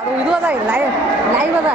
ಅದು ಇದು ಅದ ಲೈವ್ ಅದ.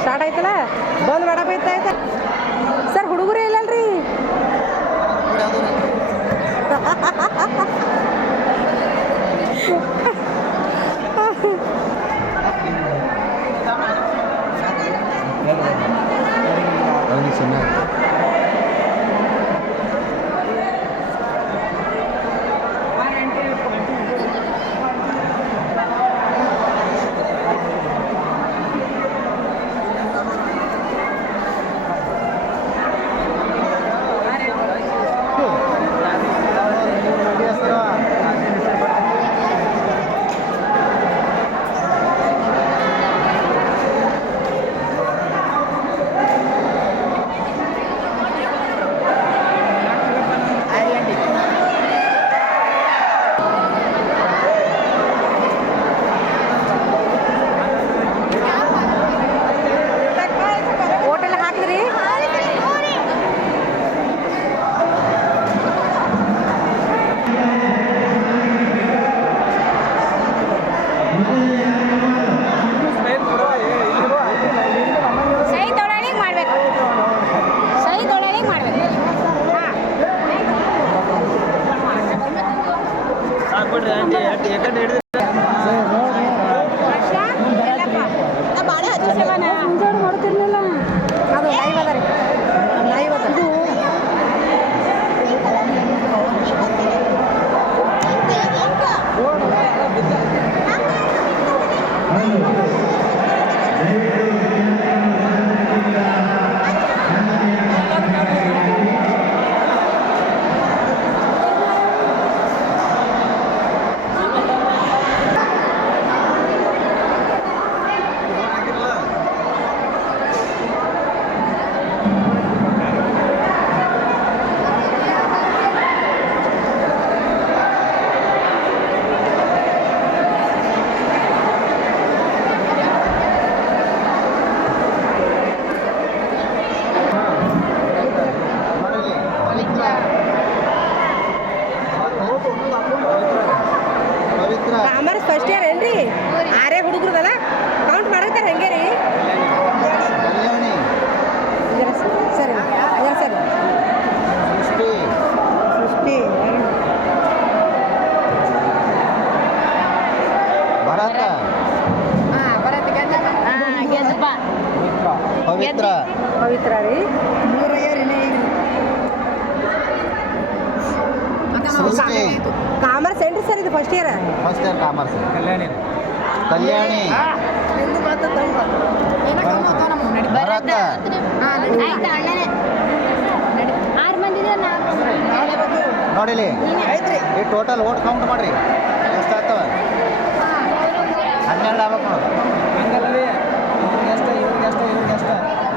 ಸ್ಟಾರ್ಟ್ ಆಯ್ತಲ್ಲ, ಬಂದ್ ಮಾಡಬೇಕು ಆಯ್ತಾ ಸರ್? ಹುಡುಗರೇ ಇಲ್ಲಲ್ರಿ. ಅದು ಲೈವ್ ಅದ ರೀ, ಲೈವ್ ಅದ. ಕಾಮರ್ಸ್ ಫಸ್ಟ್ ಇಯರ್ ಏನ್ರಿ? ಆರೇ ಹುಡುಗರದಲ್ಲ, ಕೌಂಟ್ ಮಾಡತ್ತಾರ ಹೆಂಗೆ ರೀ? ಸರಿ ಸರಿ. ಪವಿತ್ರ ರೀ. ಕಾಮರ್ಸ್ ಏನ್ರಿ ಸರ್? ಇದು ಫಸ್ಟ್ ಇಯರ್ ಕಾಮರ್ಸ್. ಕಲ್ಯಾಣಿ ನೋಡಿಲಿ ಈ ಟೋಟಲ್ ಓಟ್ ಕೌಂಟ್ ಮಾಡ್ರಿ ಎಷ್ಟು ಆಗ್ತವ? 12 ಆಗ್ಬೇಕು ನೋಡು.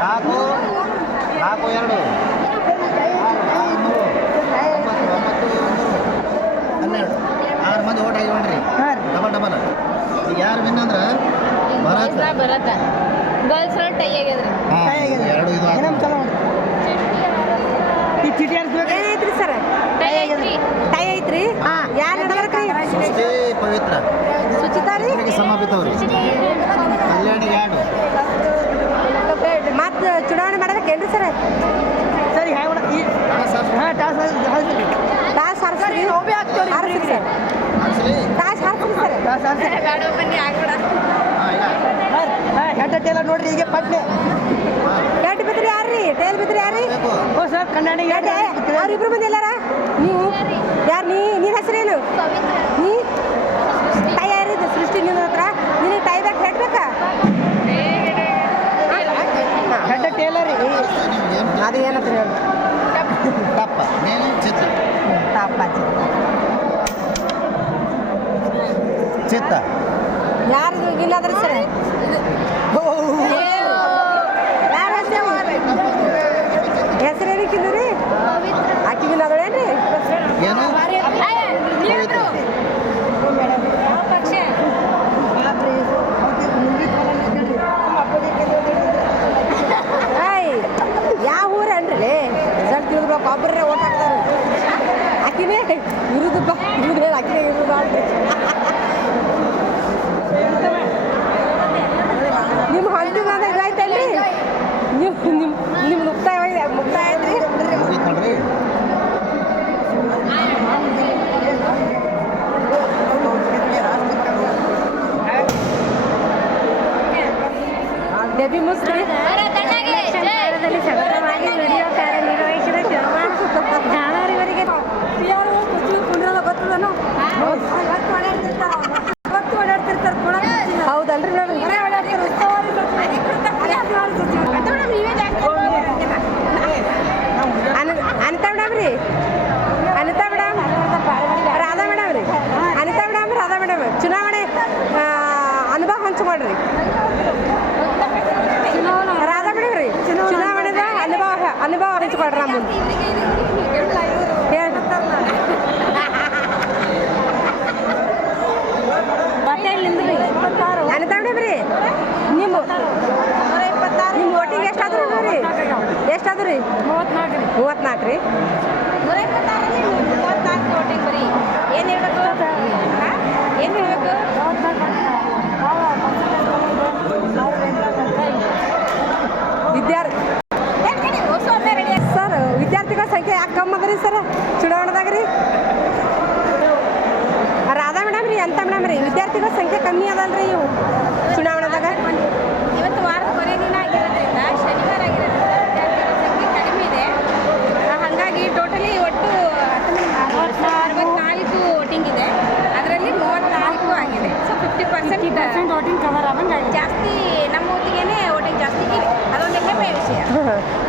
4 4 2 12 6 ಮಂದಿ ಓಟ್ ಆಗಿಬಿಡ್ರಿ. ಡಬಲ್ ಈಗ ಯಾರು ವಿನ್ ಅಂದ್ರೆ ಬರತ್ತ ಗರ್ಲ್ಸ್ ಟೈ ಆಗ್ಯದ್ರಿ. ಎರಡು ಇದು ಏನೈತ್ರಿ ಸರ್? ಟೈ ಐತ್ರಿ. ಯಾರು ನಡಬರ್ಕ್ರಿ? ಸೃಷ್ಟಿ ಪವಿತ್ರ ಸುಚಿತಾ ರೀ ಸಮಾಪಿತವ್ರಿ ಕಲ್ಯಾಣಿಗೆ ಎರಡು ಮತ್ತೆ ಚುನಾವಣೆ ಮಾಡ್ಬೇಕೇನ್ರಿ ಸರ್ ಸರಿ ಹಾಂ ಟಾಸ್ ಹಾರಿಸ್ರಿ ಹಾರಿಸ್ರಿ ಸರ್ ಟಾಸ್ ಹಾರಿಸ್ರಿ ಸರ್ ಹೆಡ್ ಟೇಲರ್ ನೋಡ್ರಿ ಈಗ ಪಟ್ನೆ ಎರಡು ಬಿದ್ರಿ ಯಾರ್ರಿ ಟೇಲ್ ಬಿದ್ರಿ ಯಾರ್ರಿ ಓ ಸರ್ ಕನ್ನಡಿ ಅವ್ರಿಬ್ರು ಮಂದಿ ಎಲ್ಲಾರ ನೀವು ಯಾರು ನೀನ್ ಹೆಸರೇನು ನೀ ಟೈ ಯಾರಿದ್ದು ಸೃಷ್ಟಿ ನಿನ್ನ ಹತ್ರ ನಿನಗೆ ಟೈ ಬೇಕು ಹೆಡ್ ಬೇಕಾ ಹೆಡ್ ಟೇಲರ್ ಅದು ಏನಂತ ಹೇಳಿ ಟಪ್ಪ ನೇನು ಚಿತ್ತ ತಾಪ ಚಿತ್ತ ಯಾರು ಇನ್ನಾದ್ರಿ ಸರ್ ಯಾರ ಹೆಸರೇನಕ್ಕಿದ್ದು ರೀ ಆಕಿ ವಿನಾದಳೇನ್ರಿ ಏನು ಪವಿತ್ರ ಆಯ್ ಯಾವ ಊರನ್ರಿ ರಿಸಲ್ಟ್ ತಿಳಿದ್ಬೇಕು ಒಬ್ಬರೇ ಓಟ್ ಹಾಕ್ತಾರ ಆಕಿನೇ ಇರುದಪ್ಪ ಇರುದೇ ಆಕಿನೇ ಇರುದು ಅಲ್ರಿ ನಿಮ್ಮ ಹೊಂಟಿಗೆ ಅಂದ್ರೆ ಇದಾಯ್ತಲ್ರಿ ನೀವು ನಿಮ್ಮ ಮುಕ್ತಾಯ ಆಯ್ತ್ರಿ ಮುಗೀತು ನೋಡ್ರಿ ಡೆಬಿ ಮುಸ್ರಿ ಸತತವಾಗಿ ವಿಡಿಯೋ ಕಾರ್ಯನಿರ್ವಹಿಸಿದ ಜಾನುವಾರುವರಿಗೆ ಗೊತ್ತದನು ಹೌದಲ್ರಿ ನೋಡ್ರಿ ಅನಿತಾ ಮೇಡಮ್ ರೀ ಅನಿತಾ ಮೇಡಮ್ ರಾಧಾ ಮೇಡಮ್ ರೀ ಅನಿತಾ ಮೇಡಮ್ ರಾಧಾ ಮೇಡಮ್ ಚುನಾವಣೆ ಅನುಭವ ಹಂಚ್ಕೊಳ್ರಿ ರಾಧಾ ಮೇಡಮ್ ರೀ ಚುನಾವಣೆದ ಅನುಭವ ಹಂಚ್ಕೊಳ್ರಿ ನಮ್ಮ ಮುಂದೆ ಅನಿತಾ ಮೇಡಮ್ ರೀ ನಿಮ್ಮ ವೋಟಿಂಗ್ ಎಷ್ಟಾದ್ರು ರೀ ಎಷ್ಟಾದ್ರು ರೀ 34 ರೀ ಏನು ಹೇಳ್ಬೇಕು ಏನು ಹೇಳ್ಬೇಕು ಸರ್ ವಿದ್ಯಾರ್ಥಿಗಳ ಸಂಖ್ಯೆ ಯಾಕೆ ಕಮ್ಮಿ ಅದ ರೀ ಸರ್ ಚುನಾವಣೆದಾಗ ರೀ ರಾಧಾ ಮೇಡಮ್ ರೀ ಅಂತ ಮೇಡಮ್ ರೀ ವಿದ್ಯಾರ್ಥಿಗಳ ಸಂಖ್ಯೆ ಕಮ್ಮಿ ಅದಲ್ರಿ ಇವು ಚುನಾವಣೆದಾಗ ಇವತ್ತು ವಾರದ ಕೊನೆ ದಿನ ಆಗಿರೋದ್ರಿಂದ ಶನಿವಾರ ಆಗಿರೋದ್ರಿಂದ ವಿದ್ಯಾರ್ಥಿಗಳ ಸಂಖ್ಯೆ ಕಡಿಮೆ ಇದೆ ಹಾಗಾಗಿ ಟೋಟಲಿ ಒಟ್ಟು 64 ವೋಟಿಂಗ್ ಇದೆ ಅದರಲ್ಲಿ 34 ಆಗಿದೆ ಸೊ 50% ವೋಟಿಂಗ್ ಕವರ್ ಆದಂಗೆ ಜಾಸ್ತಿ ನಮ್ಮ ಊಟಿಗೆ ವೋಟಿಂಗ್ ಜಾಸ್ತಿ ಇದೆ ಅದೊಂದು ಹೆಮ್ಮೆ ವಿಷಯ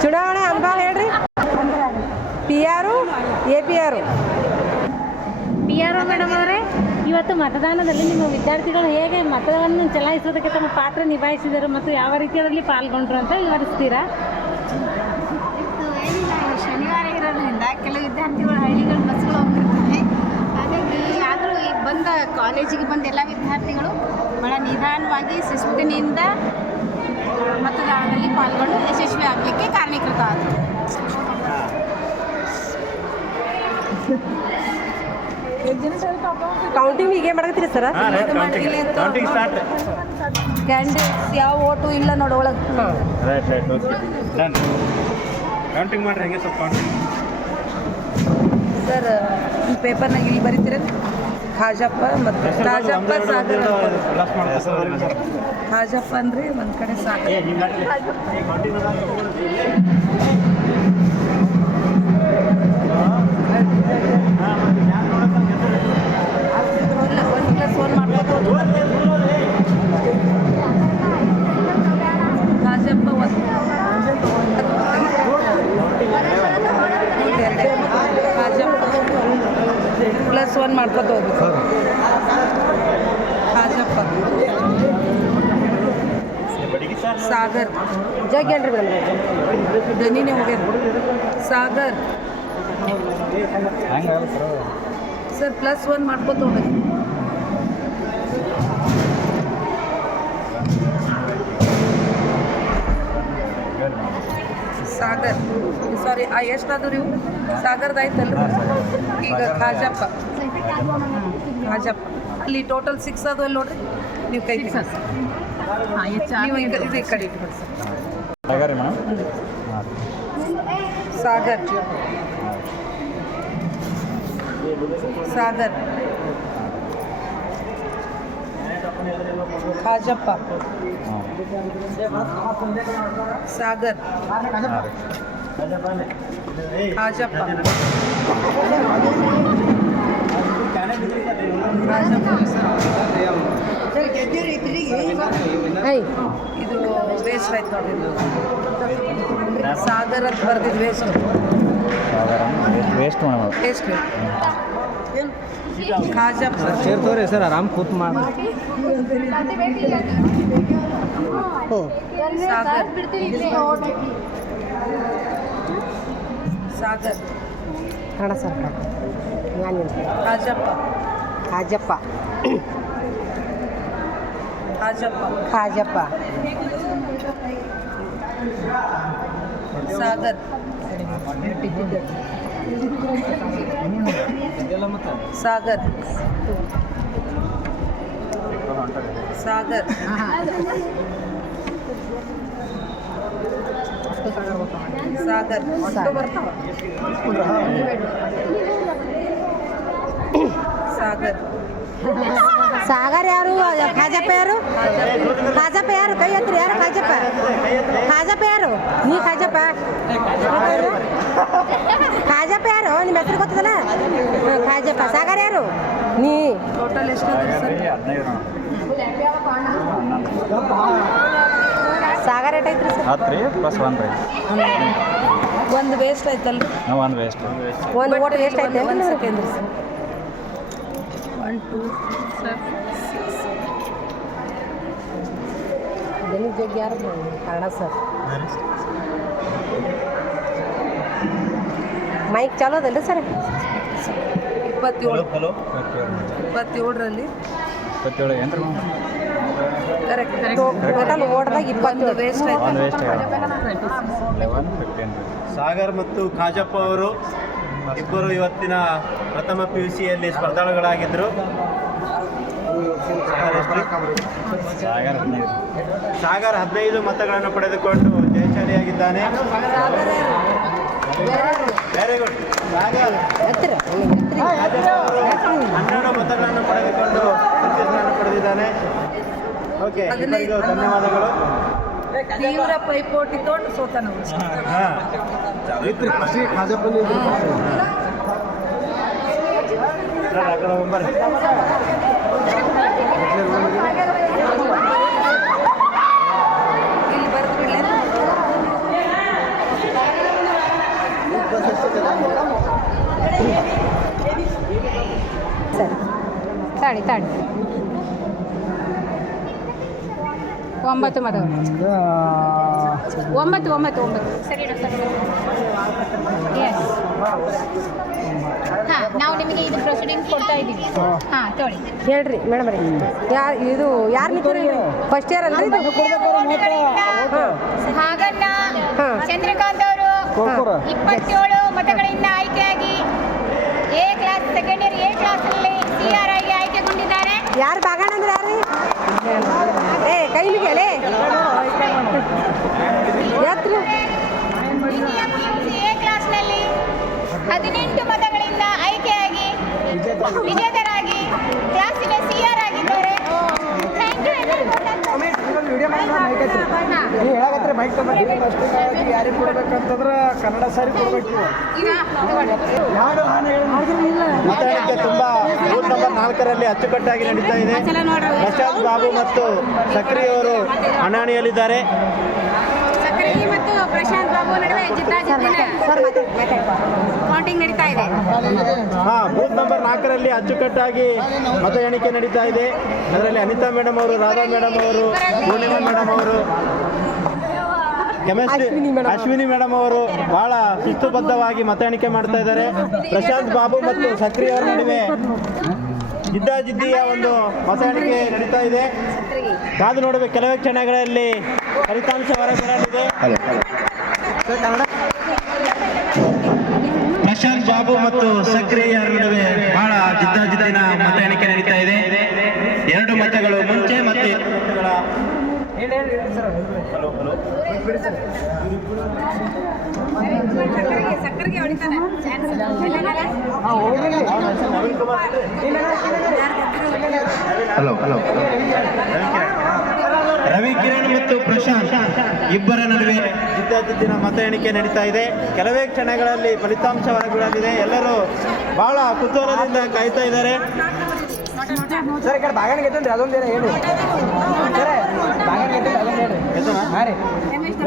ಚುನಾವಣೆ ಅನುಭವ ಹೇಳ್ರಿ PR APR ಮೇಡಮ್ ಅವರೇ ಇವತ್ತು ಮತದಾನದಲ್ಲಿ ನಿಮ್ಮ ವಿದ್ಯಾರ್ಥಿಗಳು ಹೇಗೆ ಮತವನ್ನು ಚಲಾಯಿಸೋದಕ್ಕೆ ತಮ್ಮ ಪಾತ್ರ ನಿಭಾಯಿಸಿದರು ಮತ್ತು ಯಾವ ರೀತಿ ಅದರಲ್ಲಿ ಪಾಲ್ಗೊಂಡ್ರು ಅಂತ ವಿವರಿಸ್ತೀರಾ? ಶನಿವಾರ ಇರೋದ್ರಿಂದ ಕೆಲವು ವಿದ್ಯಾರ್ಥಿಗಳು ಹಳ್ಳಿಗಳು ಬಸ್ಗಳು ಹೋಗ್ತಿರ್ತವೆ ಹಾಗಾಗಿ ಆದರೂ ಬಂದ ಕಾಲೇಜಿಗೆ ಬಂದ ಎಲ್ಲ ವಿದ್ಯಾರ್ಥಿಗಳು ಭಾಳ ನಿಧಾನವಾಗಿ ಶಿಸ್ತಿನಿಂದ ಮತದಾನದಲ್ಲಿ ಪಾಲ್ಗೊಂಡು ಯಶಸ್ವಿ ಆಗಲಿಕ್ಕೆ ಕಾರಣೀಕೃತ ಆದರು. ಕೌಂಟಿಂಗ್ ಹೀಗೆ ಮಾಡಕತ್ತೀರಿ ಸರ್ ಕ್ಯಾಂಡಿಡೇಟ್ಸ್ ಯಾವ ಓಟು ಇಲ್ಲ ನೋಡು ಒಳಗೆ ಕೌಂಟಿಂಗ್ ಮಾಡ್ರಿ ಹೆಂಗೆ ಸ್ವಲ್ಪ ಕೌಂಟಿಂಗ್ ಸರ್ ಈ ಪೇಪರ್ನಾಗ ಇಲ್ಲಿ ಬರೀತೀರ ಖಾಜಪ್ಪ ಮತ್ತು ಖಾಜಪ್ಪ ಸಾಗರ್ ಖಾಜಪ್ಪ ಅಂದರೆ ಒಂದು ಕಡೆ ಸಾಗರ್ +1 ಮಾಡ್ಬೋದು ಖಾಜಪ್ಪ +1 ಮಾಡ್ಕೊತ ಹೋಗ್ಬೇಕು ಖಾಜಪ್ಪ ಸಾಗರ್ ಜಗ್ಗಿ ಏನ್ರಿ ಮೇಡಮ್ ದನಿನೇ ಹೋಗ್ಯಾರ ಸಾಗರ್ ಸರ್ +1 ಮಾಡ್ಕೊತ ಹೋಗ್ಬೇಕು ಸಾಗರ್ ಸಾರಿ ಎಷ್ಟಾದ್ರು ಇವು ಸಾಗರ್ದಾಯ್ತಲ್ಲ ಈಗ ಖಾಜಪ್ಪ ಖಾಜಪ್ಪ ಅಲ್ಲಿ ಟೋಟಲ್ 6 ಅದು ಅಲ್ಲಿ ನೋಡ್ರಿ ನೀವು ಕೈ ತೆಗಿ. ನೀವು ಈ ಕಡೆ ಇಟ್ಕೊಡಿ ಸರ್. ಸಾಗರ್ ಮೇಡಮ್ ಸಾಗರ್ ಸಾಗರ್ ಖಾಜಪ್ಪ ಸಾಗರ್ ಖಾಜಪ್ಪ ಇದು ವೇಸ್ಟ್ ಆಯ್ತು ನೋಡ್ರಿ ಸಾಗರ್ ಅಂತ ಬರ್ದಿದ್ದು waste waste madam waste Khajappa ಸೇರ್ತವ್ರಿ ಸರ್ ಆರಾಮ್ ಕೂತ್ ಮಾಡಿ ಸಾಗರ್ ಸಾಗರ್ ಕನ್ನಡ ಸರ್ ನಾನು ಖಾಜಪ್ಪ ಖಾಜಪ್ಪ ಖಾಜಪ್ಪ ಖಾಜಪ್ಪ ಸಾಗರ್ ಸಾಗರ್ ಸಾಗರ್ ಸಾಗರ್ ಒಟ್ಟು ಬರ್ತಾವ ಸಾಗರ್ ಸಾಗರ್ ಯಾರು ಖಾಜಪ್ಪ ಯಾರು ಖಾಜಪ್ಪ ಯಾರು ಕೈ ಹತ್ತಿರ ಯಾರು ಖಾಜಪ್ಪ ಖಾಜಪ್ಪ ಯಾರು ನೀ ಖಾಜಪ್ಪ ಖಾಜಪ್ಪ ಯಾರು ನಿಮ್ಮ ಹೆಸರು ಗೊತ್ತದಲ್ಲ ಖಾಜಪ್ಪ ಸಾಗರ್ ಯಾರು ನೀ ಟೋಟಲ್ ಎಷ್ಟು ಸರ್ ಸಾಗರ್ ಏಟೈತ್ರಿ ಸರ್ 10 ರೀ ಪ್ಲಸ್ 1 ರೀ ಒಂದು ವೇಸ್ಟ್ ಆಯ್ತಲ್ಲ ನಾವು 1 ವೇಸ್ಟ್ ಒಂದು ಓಟ್ ಎಷ್ಟು ಐತೆ ಒಂದು ಸೆಕೆಂಡ್ ಸರ್ 1 2 ಅದನ್ನು ಜಗ್ಗಿ ಯಾರು ಕನ್ನಡ ಸರ್ ಮೈಕ್ ಚಾಲೋ ಅದಲ್ರಿ ಸರ್ 27 ಹಲೋ 27ರಲ್ಲಿ 27 ಏನು ರೀ ಕರೆಕ್ಟ್ ಟೋಟಲ್ ಓಟ್ದಾಗ 20 ವೇಸ್ಟ್ ಆಯ್ತು 1 ವೇಸ್ಟ್ 11 15 ಸಾಗರ್ ಮತ್ತು ಖಾಜಪ್ಪ ಅವರು ಇಬ್ಬರು ಇವತ್ತಿನ ಪ್ರಥಮ PUCಯಲ್ಲಿ ಸ್ಪರ್ಧಾಳುಗಳಾಗಿದ್ದರು. ಸಾಗರ್ 15 ಸಾಗರ್ 15 ಮತಗಳನ್ನು ಪಡೆದುಕೊಂಡು ಜಯಶಾಲಿಯಾಗಿದ್ದಾನೆ. Very good. ಸಾಗರ್ ಎತ್ತರ 12 ಮತಗಳನ್ನು ಪಡೆದುಕೊಂಡು ದ್ವಿತೀಯ ಸ್ಥಾನ ಪಡೆದಿದ್ದಾನೆ. ಓಕೆ, ಎಲ್ಲರಿಗೂ ಧನ್ಯವಾದಗಳು. ತೀವ್ರ ಪೈಪೋಟಿ ತೊಟ್ಟು ಸೋತ ನಾವು ಹಾಂ ಇಲ್ಲಿ ಬರ್ದು ಬಿಡ್ಲೇನು ತಾಳಿ 9 ಮತಗಳು 9 ಸರಿ ಎಸ್ ಹಾಂ ನಾವು ನಿಮಗೆ ಇದು ಪ್ರೊಸೀಡಿಂಗ್ ಕೊಡ್ತಾ ಇದ್ದೀವಿ. ಹಾಂ ತೊಳಿ ಹೇಳ್ರಿ ಮೇಡಮ್ ರೀ ಯಾರು ಇದು ಯಾರು ನಿಂತೀರಿ ಫಸ್ಟ್ ಇಯರ್ ಅಲ್ರಿ ಇದು ಹಾಗನ್ನ ಹಾಂ. ಚಂದ್ರಕಾಂತ್ ಅವರು 27 ಮತಗಳಿಂದ ಆಯ್ಕೆಯಾಗಿ A class second here A ಕ್ಲಾಸ್ನಲ್ಲಿ CRI ಗೆ ಆಯ್ಕೆಗೊಂಡಿದ್ದಾರೆ. ಯಾರು ಬಾಗಣ ಅಂದ್ರೆ ಯಾರು ಏ ಕೈ ಮುಗಿಯಲೇ ಯಾತ್ರಿ ದ್ವಿತೀಯ PUC ಎ ಕ್ಲಾಸ್ನಲ್ಲಿ 18 ಮತಗಳಿಂದ ಆಯ್ಕೆಯಾಗಿ ವಿಜೇತರಾಗಿ ಕ್ಲಾಸಿನ CR ಆಗಿದ್ದಾರೆ. ಥ್ಯಾಂಕ್ ಯು ಎಲ್ಲರಿಗೂ. ಯಾರಿಗೆ ಕೊಡ್ಬೇಕಂತಂದ್ರೆ ಕನ್ನಡ ಸಾರಿ ಕೊಡ್ಬೇಕು. ಮತದಾನಕ್ಕೆ ತುಂಬ ಬೂತ್ ನಂಬರ್ 4ರಲ್ಲಿ ಅಚ್ಚುಕಟ್ಟಾಗಿ ನಡೀತಾ ಇದೆ. ಪ್ರಶಾಂತ್ ಬಾಬು ಮತ್ತು ಸಕ್ರಿ ಅವರು ಹಣಾಣಿಯಲ್ಲಿದ್ದಾರೆ. ಸಕ್ರಿ ಮತ್ತು ಪ್ರಶಾಂತ್ ಬಾಬು ನಡುವೆ ಜಿದ್ದಾಜಿದ್ದಿನ ಕೌಂಟಿಂಗ್ ನಡೀತಾ ಇದೆ. ಬೂತ್ ನಂಬರ್ 4ರಲ್ಲಿ ಅಚ್ಚುಕಟ್ಟಾಗಿ ಮತ ಎಣಿಕೆ ನಡೀತಾ ಇದೆ. ಅದರಲ್ಲಿ ಅನಿತಾ ಮೇಡಮ್ ಅವರು, ರಾಧಾ ಮೇಡಮ್ ಅವರು, ಪೂರ್ಣಿಮಾ ಮೇಡಮ್ ಅವರು, ಕೆಮಿಸ್ಟ್ರಿ ಅಶ್ವಿನಿ ಮೇಡಮ್ ಅವರು ಬಹಳ ಶಿಸ್ತುಬದ್ಧವಾಗಿ ಮತ ಎಣಿಕೆ ಮಾಡ್ತಾ ಇದ್ದಾರೆ. ಪ್ರಶಾಂತ್ ಬಾಬು ಮತ್ತು ಸಕ್ರಿ ಅವರ ನಡುವೆ ಜಿದ್ದಾಜಿದ್ದಿಯ ಒಂದು ಮತ ಎಣಿಕೆ ನಡೀತಾ ಇದೆ. ಕಾದು ನೋಡಬೇಕು, ಕೆಲವೇ ಕ್ಷಣಗಳಲ್ಲಿ ಫಲಿತಾಂಶ ಹೊರಬರಲಿದೆ. ಪ್ರಶಾಂತ್ ಬಾಬು ಮತ್ತು ಸಕ್ರಿ ಅವರ ನಡುವೆ ಬಹಳ ಜಿದ್ದಾಜಿದ್ದಿನ ಮತ ಎಣಿಕೆ ನಡೀತಾ ಇದೆ. 2 ಮತಗಳು ಮುಂಚೆ ಮತ್ತೆ 2 ಮತಗಳ ಸಕ್ಕರೆಗೆ ಹೊಡಿತಾನೆ ಹಲೋ ಹಲೋ ರವಿಕಿರಣ್ ಮತ್ತು ಪ್ರಶಾಂತ್ ಇಬ್ಬರ ನಡುವೆ ಜಿದ್ದಾಜಿದ್ದಿನ ಮತ ಎಣಿಕೆ ನಡೀತಾ ಇದೆ. ಕೆಲವೇ ಕ್ಷಣಗಳಲ್ಲಿ ಫಲಿತಾಂಶ ಹೊರಬೀಳಲಿದೆ. ಎಲ್ಲರೂ ಬಹಳ ಕುತೂಹಲದಿಂದ ಕಾಯ್ತಾ ಇದ್ದಾರೆ. ಸರ್ ಈ ಕಡೆ ಬಾಗಣಿಗೆ ಐತಂದ್ರೆ ಅದೊಂದೇನ ಹೇಳಿ ಸರ್ ಬಾಗಣಿಗೆ ಐತಂದ್ರೆ ಅದೊಂದು ಹೇಳಿ ಹಾಂ ರೀ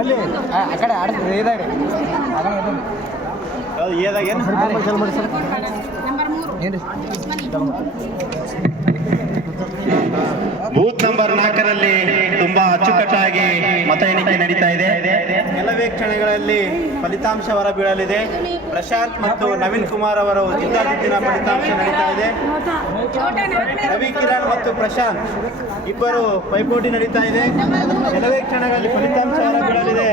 ಎಲ್ಲಿ ಆ ಕಡೆ ಆಡ್ತೀವಿ ಇದಾಗ್ರಿ ಬಾಗಣಿಗೆ ಐತಂದ್ರೆ ಏದಾಗ ಏನು ಚಲ್ ಮಾಡಿ ಸರ್ ನಂಬರ್ 3 ಏನು ಬೂತ್ ನಂಬರ್ 4ರಲ್ಲಿ ತುಂಬಾ ಅಚ್ಚುಕಟ್ಟಾಗಿ ಮತ ಎಣಿಕೆ ನಡೀತಾ ಇದೆ. ಕೆಲವೇ ಕ್ಷಣಗಳಲ್ಲಿ ಫಲಿತಾಂಶ ಹೊರಬೀಳಲಿದೆ. ಪ್ರಶಾಂತ್ ಮತ್ತು ನವೀನ್ ಕುಮಾರ್ ಅವರು ಜಿದ್ದಾಜಿದ್ದಿನ ಫಲಿತಾಂಶ ನಡೀತಾ ಇದೆ. ರವಿ ಕಿರಣ್ ಮತ್ತು ಪ್ರಶಾಂತ್ ಇಬ್ಬರು ಪೈಪೋಟಿ ನಡೀತಾ ಇದೆ. ಕೆಲವೇ ಕ್ಷಣಗಳಲ್ಲಿ ಫಲಿತಾಂಶ ಹೊರಬೀಳಲಿದೆ.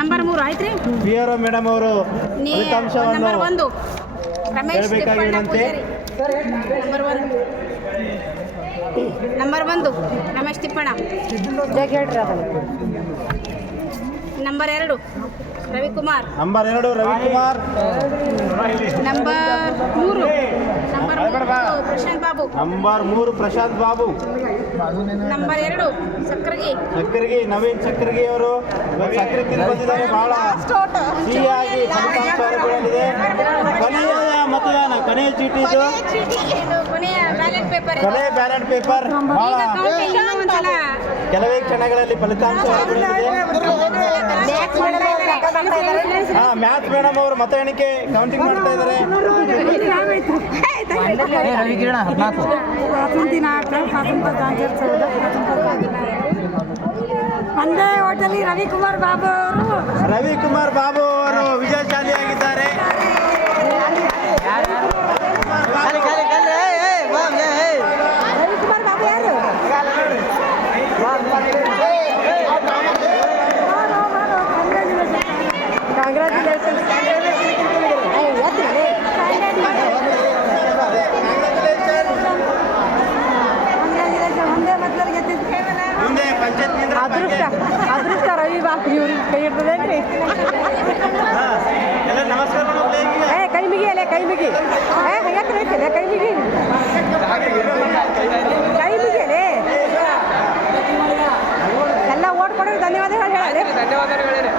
ನಂಬರ್ 3 ಆಯ್ತ್ರಿ. ಬಿಆರ್ಒ ಮೇಡಮ್ ಅವರು ಫಲಿತಾಂಶವನ್ನು ನಂಬರ್ 1 ರಮೇಶ್ ಹೇಳಬೇಕಾಗಿರುವಂತೆ. Number 1 Ramesh Tippanna. Number 2 Ravikumar. Number 2 Ravikumar. Number 3 Prashant Babu. Number 3 Prashant Babu. Number 2 Sakkargi. Naveen Chakragi ಅವರು ಸಕ್ಕರೆ ತಿಂದು ಬಂದಿದ್ದಾರೆ. ಬಹಳ ಸಿಹಿಯಾಗಿ ಫಲಿತಾಂಶ ಹೊರಬೀಳಲಿದೆ. ಕೊನೆಯ ಮತದಾನ, ಕೊನೆಯ ಚೀಟಿ ಇದು, ಕೊನೆಯ ಬ್ಯಾಲೆಟ್ ಪೇಪರ್. ಕೊನೆಯ ಬ್ಯಾಲೆಟ್ ಪೇಪರ್. ಬಹಳ ಕೆಲವೇ ಕ್ಷಣಗಳಲ್ಲಿ ಫಲಿತಾಂಶ ಹೊರಬೀಳಲಿದೆ. ಮ್ಯಾಥ್ಸ್ ಮೇಡಮ್ ಅವರು ಮತ ಎಣಿಕೆ ಕೌಂಟಿಂಗ್ ಮಾಡ್ತಾ ಇದ್ದಾರೆ. ರವಿಕಿರಣ 14 ಒಂದೇ ಹೋಟೆಲ್ ರವಿಕುಮಾರ್ ಬಾಬು ಅವರು ವಿಜಯಶಾಲಿಯಾಗಿದ್ದಾರೆ. ರವಿಕುಮಾರ್ ಬಾಬು ಯಾರು? ಕಂಗ್ರಾಚುಲೇಷನ್. ಮುಂದೆ ಪಂಚಾಯತ್ ಅದೃಷ್ಟ ರವಿ ಬಾಬು ಇವ್ರಿಗೆ ಕೈ ಇರ್ತದೇನ್ರಿ? ಎಲ್ಲ ನಮಸ್ಕಾರ ಕೈ ಮಿಗಿ ಅಲ್ಲೇ ಕೈ ಮಿಗಿ ಹಂಗಾಕ್ರಿ ಕೈ ಮಿಗಿ ಅಲ್ಲೇ ಎಲ್ಲ ಓಟ್ ಕೊಡೋರು ಧನ್ಯವಾದಗಳು ಹೇಳಿ. ಧನ್ಯವಾದಗಳು ಹೇಳಿ.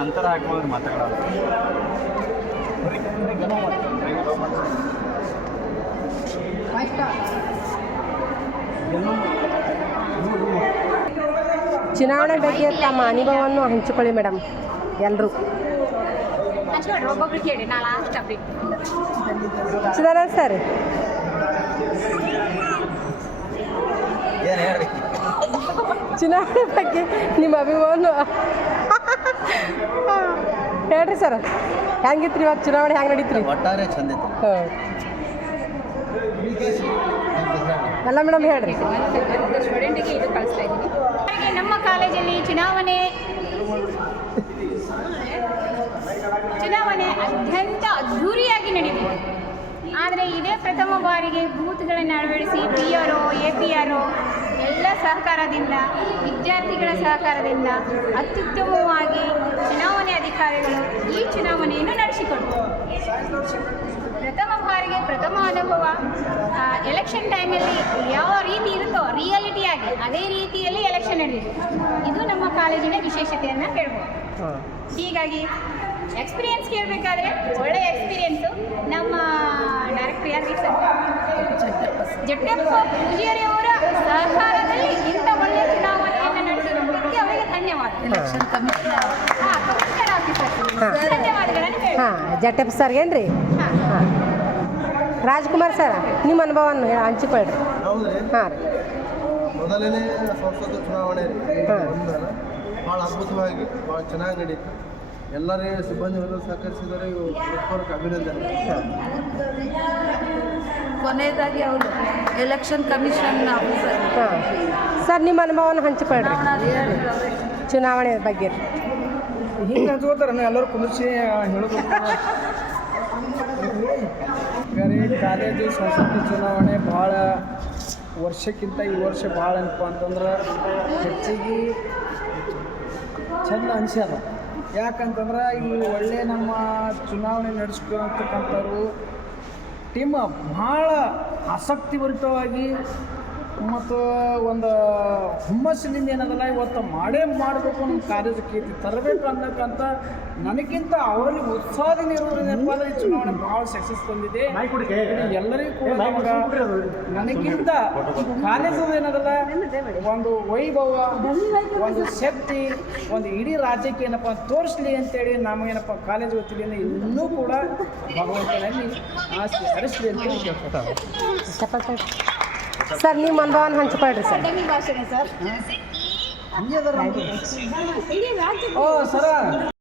ಅಂತರ ಹಾಕ್ಬೋದು ಮತಗಳ ಚುನಾವಣೆ ಬಗ್ಗೆ ತಮ್ಮ ಅನುಭವವನ್ನು ಹಂಚಿಕೊಳ್ಳಿ ಮೇಡಮ್. ಎಲ್ಲರೂ ಒಬ್ಬೊಬ್ರು ಕೇಳಿ ನಾ ಲಾಸ್ಟ್ ಅಪ್ಡೇಟ್. ಚಿದಾನಂದ್ ಸರ್ ಚುನಾವಣೆ ಬಗ್ಗೆ ನಿಮ್ಮ ಅಭಿಮಾನ ಹೇಳ್ರಿ ಸರ್. ಹೆಂಗಿತ್ರಿ ಇವತ್ತು ಚುನಾವಣೆ ಹೆಂಗೆ ನಡೀತ್ರಿ? ಒಟ್ಟಾರೆ ಚಂದ ಇತ್ತು. ಹಾಂ ಎಲ್ಲ ಮೇಡಮ್ ಹೇಳ್ರಿ. ಸ್ಟೂಡೆಂಟಿಗೆ ಇದು ಕಳಿಸ್ತಾ ಇದ್ದೀನಿ. ನಮ್ಮ ಕಾಲೇಜಲ್ಲಿ ಚುನಾವಣೆ ಅತ್ಯಂತ ಅದ್ಧೂರಿಯಾಗಿ ನಡೆದಿದೆ. ಆದರೆ ಇದೇ ಪ್ರಥಮ ಬಾರಿಗೆ ಬೂತ್ಗಳನ್ನು ಅಳವಡಿಸಿ PRO APRO ಎಲ್ಲ ಸಹಕಾರದಿಂದ, ವಿದ್ಯಾರ್ಥಿಗಳ ಸಹಕಾರದಿಂದ ಅತ್ಯುತ್ತಮವಾಗಿ ಚುನಾವಣೆ ಅಧಿಕಾರಿಗಳು ಈ ಚುನಾವಣೆಯನ್ನು ನಡೆಸಿಕೊಟ್ಟರು. ಪ್ರಥಮ ಬಾರಿಗೆ ಪ್ರಥಮ ಅನುಭವ. ಎಲೆಕ್ಷನ್ ಟೈಮಲ್ಲಿ ಯಾವ ರೀತಿ ಇರುತ್ತೋ ರಿಯಾಲಿಟಿಯಾಗಿ ಅದೇ ರೀತಿಯಲ್ಲಿ ಎಲೆಕ್ಷನ್ ನಡೆದಿದೆ. ಇದು ನಮ್ಮ ಕಾಲೇಜಿನ ವಿಶೇಷತೆಯನ್ನು ಹೇಳ್ಬೋದು. ಹೀಗಾಗಿ ಎಕ್ಸ್ಪೀರಿಯನ್ಸ್ ಕೇಳಬೇಕಾದ್ರೆ ಒಳ್ಳೆಯ ಎಕ್ಸ್ಪೀರಿಯೆನ್ಸು. ನಮ್ಮ ಡೈರೆಕ್ಟರ್ ಯಾರು ಸರ್ ಜಟ್ಟಪ್ಪ ಪೂಜಾರಿ ಅವರ ಸಹಕಾರದಲ್ಲಿ ಇಂಥ ಒಳ್ಳೆಯ ಚುನಾವಣೆಯನ್ನು ನಡೆಸಿದ್ದಕ್ಕೆ ಅವರಿಗೆ ಧನ್ಯವಾದ. ಕಮಿಷನರ್ ಆಫೀಸರ್ ಧನ್ಯವಾದಗಳನ್ನು ಹೇಳಿ. ಹಾಂ ಜಟಪ್ ಸರ್ಗೇನು ರೀ ಹಾಂ ರಾಜ್ಕುಮಾರ್ ಸರ್ ನಿಮ್ಮ ಅನುಭವವನ್ನು ಹಂಚಿಕೊಳ್ಳ್ರಿ ಹೌದ್ರಿ ಹಾಂ ರೀ ಮೊದಲನೇ ಸಂಸದ ಚುನಾವಣೆ ಹಾಂ. ಭಾಳ ಅದ್ಭುತವಾಗಿ ಭಾಳ ಚೆನ್ನಾಗಿ ನಡೀತು. ಎಲ್ಲರೇ ಸಿಬ್ಬಂದಿಗಳು ಸಹಕರಿಸಿದರೆ ಇವು ಹೃತ್ಪೂರ್ವಕ ಅಭಿನಂದನೆ. ಕೊನೆಯದಾಗಿ ಅವರು ಎಲೆಕ್ಷನ್ ಕಮಿಷನ್ ಆಫೀಸರ್ ಹಾಂ ಸರ್ ನಿಮ್ಮ ಅನುಭವವನ್ನು ಹಂಚಿಕೊಳ್ಳ್ರಿ ಚುನಾವಣೆ ಬಗ್ಗೆ ಹಿಂಗೆ ಹಂಚ್ಕೋತಾರೆ ಎಲ್ಲರೂ ಕುಂದಿಸಿ ಹೇಳೋದು ಕಾಲೇಜು ಸಂಸತ್ತು ಚುನಾವಣೆ ಭಾಳ ವರ್ಷಕ್ಕಿಂತ ಈ ವರ್ಷ ಭಾಳ ಏನಪ್ಪ ಅಂತಂದ್ರೆ ಹೆಚ್ಚಿಗೆ ಚಂದ ಅನಿಸ್ಯದ. ಯಾಕಂತಂದ್ರೆ ಈ ಒಳ್ಳೆ ನಮ್ಮ ಚುನಾವಣೆ ನಡೆಸ್ಕೊಳ್ತಕ್ಕಂಥವ್ರು ಟೀಮ್ ಭಾಳ ಆಸಕ್ತಿಭರಿತವಾಗಿ ಮತ್ತು ಒಂದು ಹುಮ್ಮಸ್ಸಿನಿಂದ ಏನದಲ್ಲ ಇವತ್ತು ಮಾಡಬೇಕು ನಮ್ಮ ಕಾಲೇಜು ಕೀರ್ತಿ ತರಬೇಕು ಅನ್ನೋಕ್ಕಂತ ನನಗಿಂತ ಅವರಲ್ಲಿ ಉತ್ಸಾಹದಿಂದ ಇರೋದ್ರಿಂದ ಈ ಚುನಾವಣೆ ಭಾಳ ಸಕ್ಸಸ್ ಬಂದಿದೆ. ಎಲ್ಲರಿಗೂ ಕೂಡ ನನಗಿಂತ ಕಾಲೇಜು ಏನದಲ್ಲ ಒಂದು ವೈಭವ, ಒಂದು ಶಕ್ತಿ, ಒಂದು ಇಡೀ ರಾಜ್ಯಕ್ಕೆ ಏನಪ್ಪ ತೋರಿಸ್ಲಿ ಅಂತೇಳಿ ನಮಗೇನಪ್ಪ ಕಾಲೇಜು ವತಿಯಿಂದ ಇನ್ನೂ ಕೂಡ ಭಗವಂತನಲ್ಲಿ ಆಸೆ ಹರಿಸಲಿ ಅಂತೇಳಿ ಕೇಳ್ಕೊತಾರೆ. ಸರ್ ನಿಮ್ಮ ಅನುಭವವನ್ನು ಹಂಚಿಕೊಳ್ಳ್ರಿ ಸರ್ ಭಾಷೆನೇ ಸರ್ ಓ ಸರ